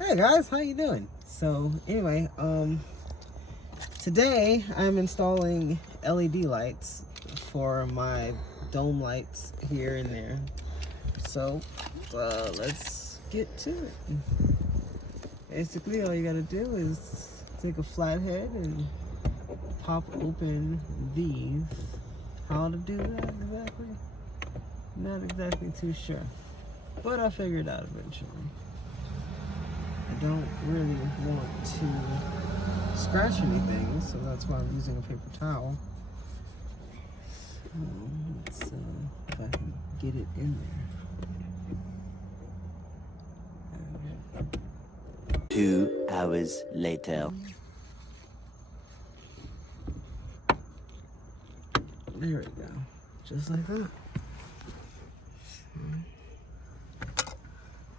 Hey guys, how you doing? So anyway, today I'm installing LED lights for my dome lights here and there. So let's get to it. Basically, all you gotta do is take a flathead and pop open these. How to do that exactly? Not exactly too sure, but I'll figure it out eventually. I don't really want to scratch anything, so that's why I'm using a paper towel. So let's see if I can get it in there. 2 hours later. There we go. Just like that.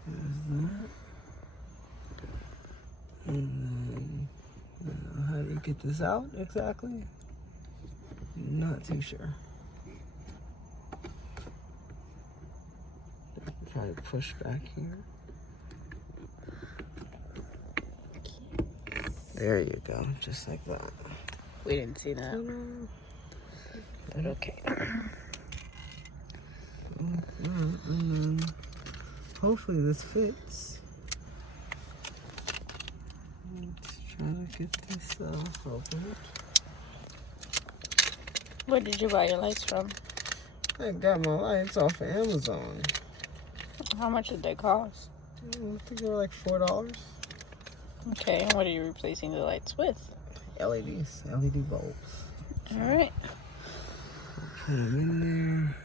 There's that. And then, how do you get this out exactly? Not too sure. Try to push back here. There you go, just like that. We didn't see that. But okay. And then hopefully this fits. Let's try to get this open. Where did you buy your lights from? I got my lights off of Amazon. How much did they cost? I think they were like $4. Okay, and what are you replacing the lights with? LEDs, LED bulbs. Alright. Put them in there.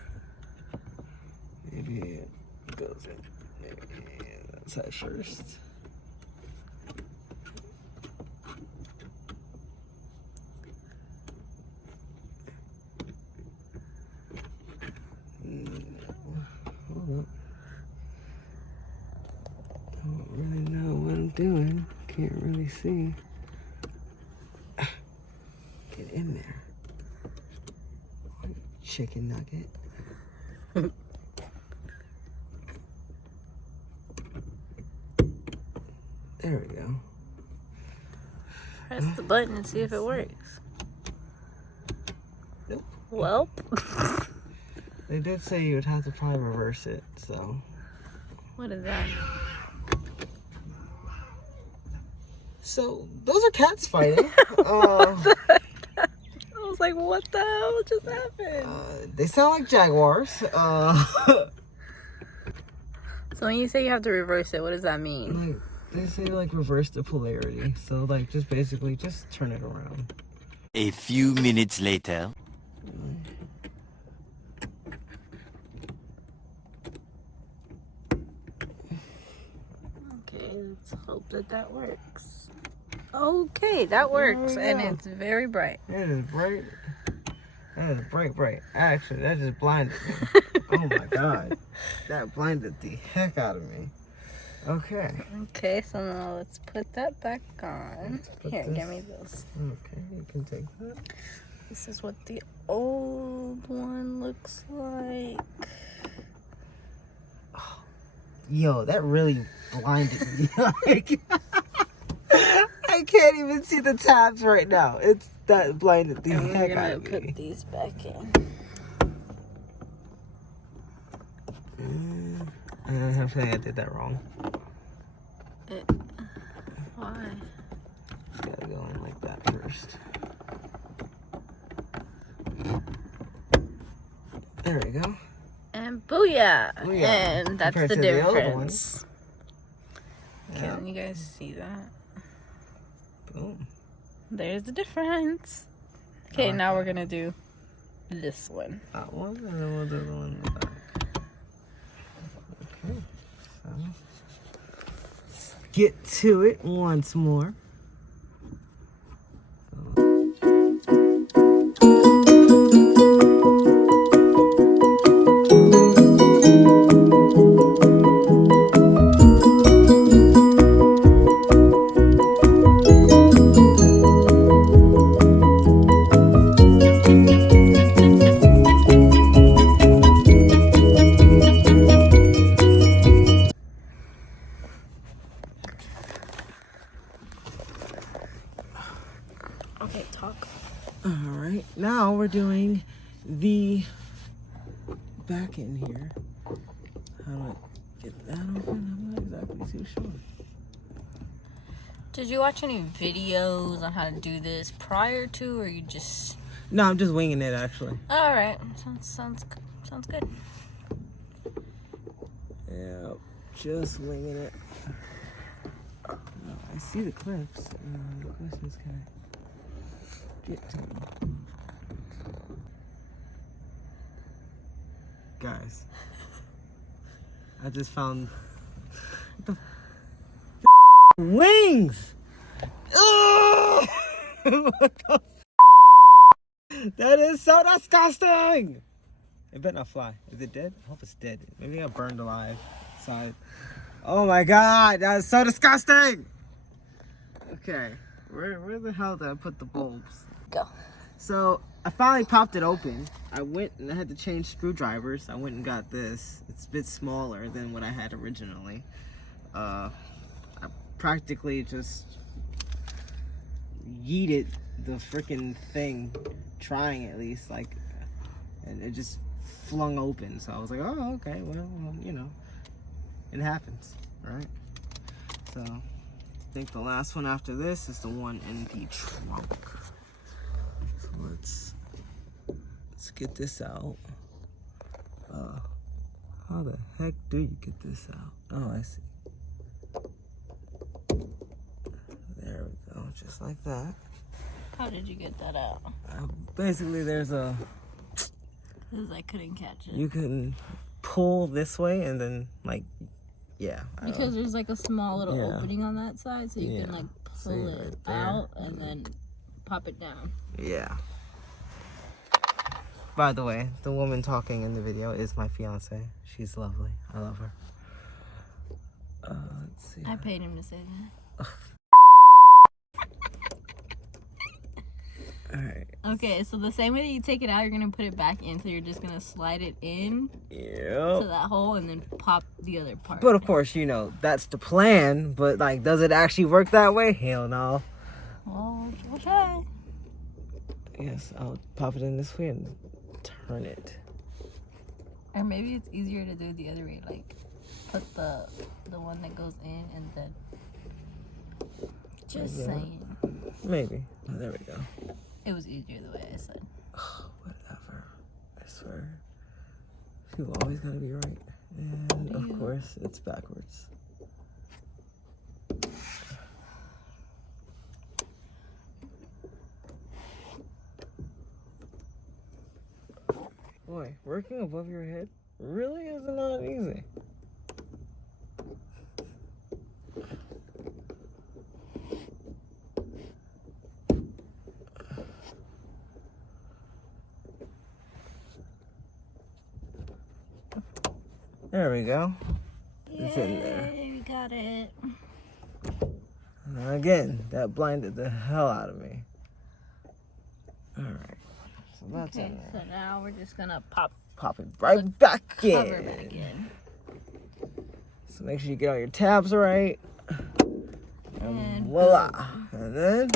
Maybe it goes in. Maybe that's at first. Hold up. Don't really know what I'm doing. Can't really see. Get in there. Chicken nugget. There we go. Press the button and see if it works. Nope. Well. They did say you would have to probably reverse it, so. What is that? So, those are cats fighting. I was like, what the hell just happened? They sound like jaguars. So when you say you have to reverse it, what does that mean? Like, they say like reverse the polarity. So like just basically just turn it around. A few minutes later. Okay, let's hope that that works. Okay, that works, and it's very bright. It is bright. That is bright. Actually, that just blinded me. Oh my god. That blinded the heck out of me. Okay. Okay, so now let's put that back on. Here, this. give me this. Okay, you can take that. This is what the old one looks like. Yo, that really blinded me. Like, I can't even see the tabs right now. It's that blinded the And heck we're out gonna of put me. these back in. I have a feeling I did that wrong. Why? Just gotta go in like that first. There we go. And booyah! Booyah. And that's Compared the to the other difference. Yeah. Can you guys see that? Boom. There's the difference. Okay, like now that. we're gonna do this one. That one, and then we'll do the one in the back. Okay. So, let's get to it once more. we're doing the back end here. How do I get that open? I'm not exactly too sure. Did you watch any videos on how to do this prior to, or you just? No, I'm just winging it actually. All right, sounds good. Yeah, just winging it. I see the clips. The question is, can I get to them? Guys, I just found the wings. Ugh! What the that is so disgusting. It better not fly. Is it dead? I hope it's dead. Maybe I burned alive inside. Oh my god, that is so disgusting. Okay, where the hell did I put the bulbs? Go. So I finally popped it open. I went and I had to change screwdrivers. I went and got this. It's a bit smaller than what I had originally. I practically just yeeted the freaking thing, trying at least, like, and it just flung open. So I was like, oh, okay, well, you know, it happens, right? So I think the last one after this is the one in the trunk. So let's get this out. How the heck do you get this out? Oh, I see. There we go, just like that. How did you get that out? Basically, there's a. Because I couldn't catch it. You can pull this way and then, like, yeah. Because there's like a small little Yeah. opening on that side, so you can like See pull right it there. out and then pop it down. Yeah. By the way, the woman talking in the video is my fiance. She's lovely. I love her. Let's see. I paid him to say that. Alright. Okay, so the same way that you take it out, you're gonna put it back in, so you're just gonna slide it in to Yep. that hole and then pop the other part. But of course, you know, that's the plan. But, like, does it actually work that way? Hell no. Well, we'll try. Yes, I'll pop it in this way and turn it. Or maybe it's easier to do it the other way, like put the one that goes in and then. Just Yeah. saying. Maybe. Oh, there we go. It was easier the way I said. Whatever. I swear. People always gotta be right. And of course, it's backwards. Boy, working above your head really is not easy. There we go. It's in there. Yay, we got it. Now again, that blinded the hell out of me. Alright. So that's Okay, in there. so now we're just gonna pop Pop it right back cover in. back in. So make sure you get all your tabs right. And And voila. And then,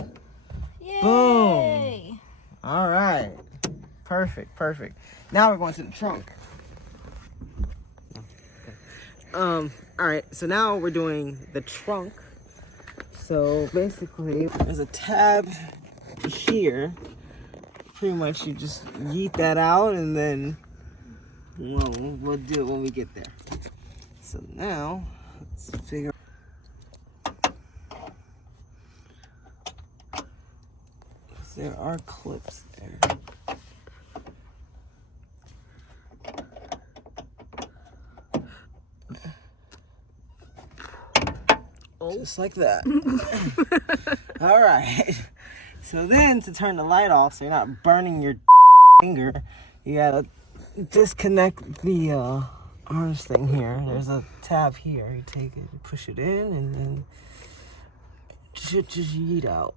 Yay! Boom. alright. Perfect, perfect. Now we're going to the trunk. Alright, so now we're doing the trunk. So basically, there's a tab here. Pretty much you just yeet that out and then, well, we'll do it when we get there. So now, let's figure there are clips there. Just like that. All right. So then to turn the light off so you're not burning your finger, you gotta disconnect the orange thing here. There's a tab here. You take it, you push it in, and then just yeet out.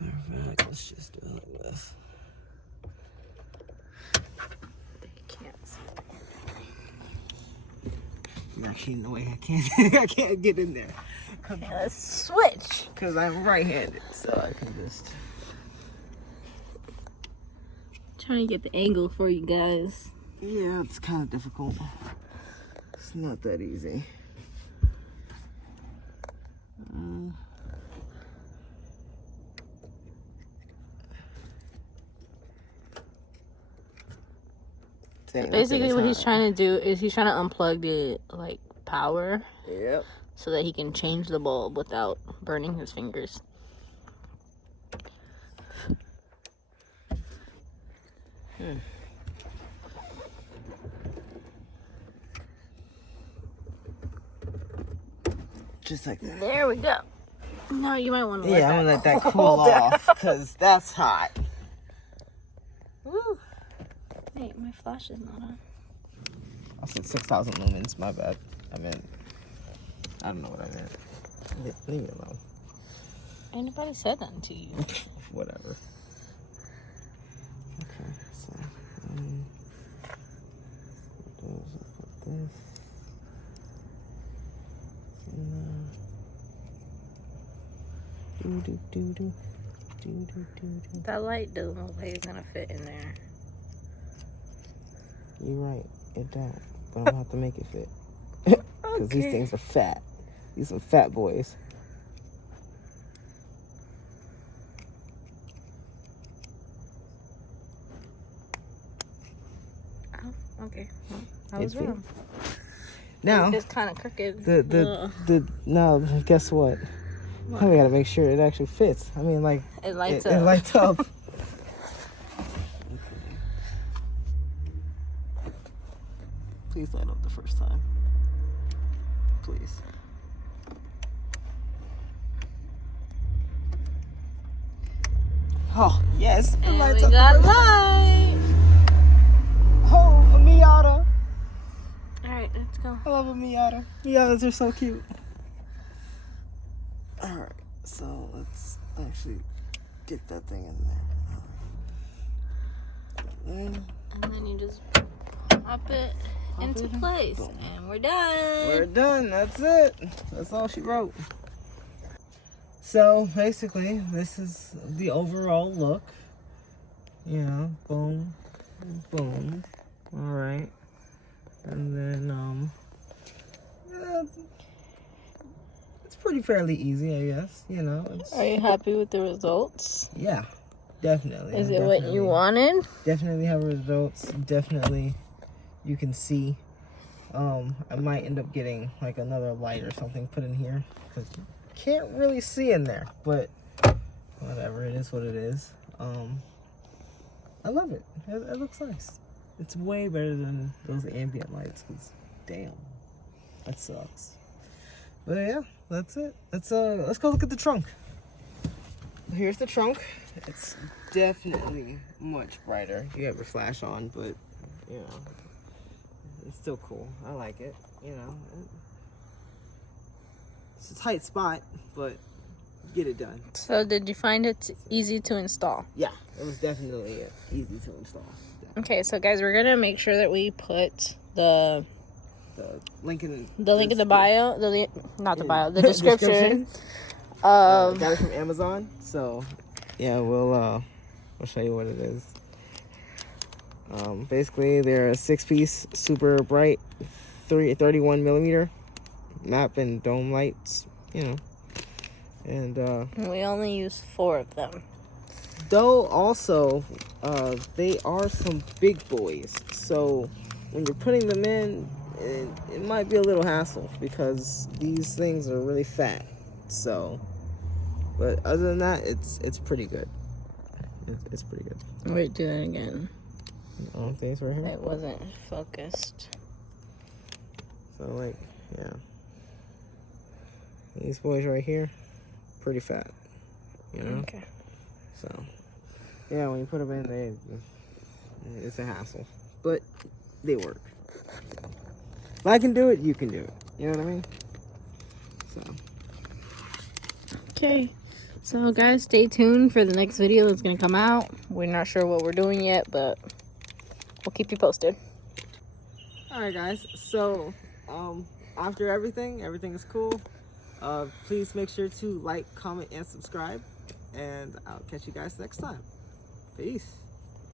Matter of fact, let's just do it like this. Can't see. You're actually in the way. I can't get in there. Okay, let's switch. Because I'm right-handed, so I can just... Trying to get the angle for you guys. Yeah, it's kind of difficult. It's not that easy. Dang, Basically, what he's hard. trying to do is he's trying to unplug the like power Yep. so that he can change the bulb without burning his fingers. Just like that. There we go. No, you might want to Yeah, I'm gonna let that cool off because that's hot. Woo. Wait, my flash is not on. I said 6,000 lumens. My bad. I don't know what I meant. Leave me alone. Anybody said that to you? Whatever. Okay, so put this. That light doesn't look like it's gonna fit in there. You're right, it don't. But I'm gonna have to make it fit. Because these things are fat. These are fat boys. Oh, okay. Well, I was It fit. wrong. Now, It's kind of crooked. now, guess what? Now we gotta make sure it actually fits. I mean, like, It lights it up. lights up. Please light up the first time. Please. Oh, yes. It And lights we up. got light. Oh, a Miata. All right, let's go. I love a Miata. Miatas are so cute. Alright, so let's actually get that thing in there. And then you just pop it into place, Boom. and we're done. We're done. That's it. That's all she wrote. So basically, this is the overall look. You know, boom, boom. All right, and then it's pretty fairly easy, I guess. You know. Are you happy with the results? Yeah, definitely. Is it what you wanted? Definitely have results. Definitely, you can see. I might end up getting like another light or something put in here because can't really see in there, but whatever, it is what it is. I love it. It looks nice. It's way better than those ambient lights because damn, that sucks. But yeah, that's it. Let's go look at the trunk. Here's the trunk. It's definitely much brighter. You have your flash on, but you know, it's still cool. I like it. You know, it's a tight spot, but get it done. So did you find it easy to install? Yeah, it was definitely easy to install. Okay, so guys, we're gonna make sure that we put the link in the bio, the description of got it from Amazon. So yeah, we'll show you what it is. Basically, they're a 6-piece, super bright, 31 millimeter map and dome lights. You know, and we only use 4 of them. though also they are some big boys, so when you're putting them in, it might be a little hassle because these things are really fat. So, but other than that, it's pretty good. It's pretty good. Wait, do that again. Okay, it's right here. It wasn't focused. So like, yeah, these boys right here, pretty fat. You know. Okay. So, yeah, when you put them in, it's a hassle, but they work. If I can do it, you can do it. You know what I mean? So. Okay. So guys, stay tuned for the next video that's gonna come out. We're not sure what we're doing yet, but we'll keep you posted. All right, guys. So, after everything is cool. Please make sure to like, comment, and subscribe. And I'll catch you guys next time. Peace.